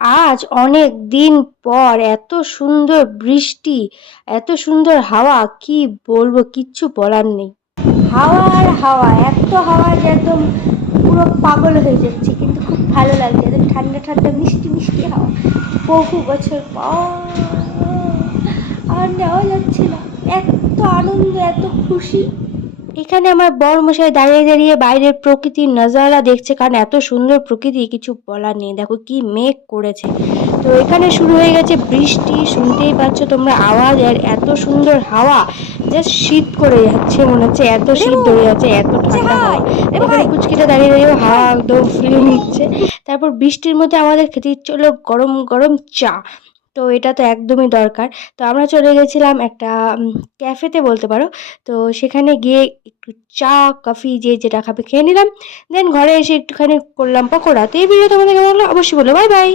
আজ অনেক দিন পর এত সুন্দর বৃষ্টি, এত সুন্দর হাওয়া, কি বলবো, কিচ্ছু বলার নেই। হাওয়া আর হাওয়া, এত হাওয়া যে একদম পুরো পাগল হয়ে যাচ্ছে, কিন্তু খুব ভালো লাগছে, একদম ঠান্ডা ঠান্ডা মিষ্টি মিষ্টি হাওয়া। বহু বছর পর আর নেওয়া যাচ্ছে না, এত আনন্দ, এত খুশি। এখানে আমার বরমশাই দাঁড়িয়ে দাঁড়িয়ে বাইরের প্রকৃতির নজারা দেখছে, কারণ এত সুন্দর প্রকৃতি, কিছু বলার নেই। দেখো কি মেঘ করেছে। তো এখানে শুরু হয়ে গেছে বৃষ্টি, শুনতেই পাচ্ছ তোমরা আওয়াজ, আর এত সুন্দর হাওয়া, জাস্ট শীত করে যাচ্ছে, মনে হচ্ছে এত শীত ধরে যাচ্ছে, এত ঠান্ডা হাওয়া। এখানে কুচকিটা দাঁড়িয়ে দাঁড়িয়ে হাওয়া একদম ফিরে নিচ্ছে। তারপর বৃষ্টির মধ্যে আমাদের খেতে ইচ্ছে হলো গরম গরম চা। তো এটা তো একদমই দরকার। তো আমরা চলে গেছিলাম একটা ক্যাফেতে বলতে পারো। তো সেখানে গিয়ে একটু চা কফি যে যেটা খাবে খেয়ে নিলাম। দেন ঘরে এসে একটুখানি করলাম পকোড়া। তো এই ভিডিও তোমাদের কেমন লাগলো অবশ্যই বলো। Bye bye.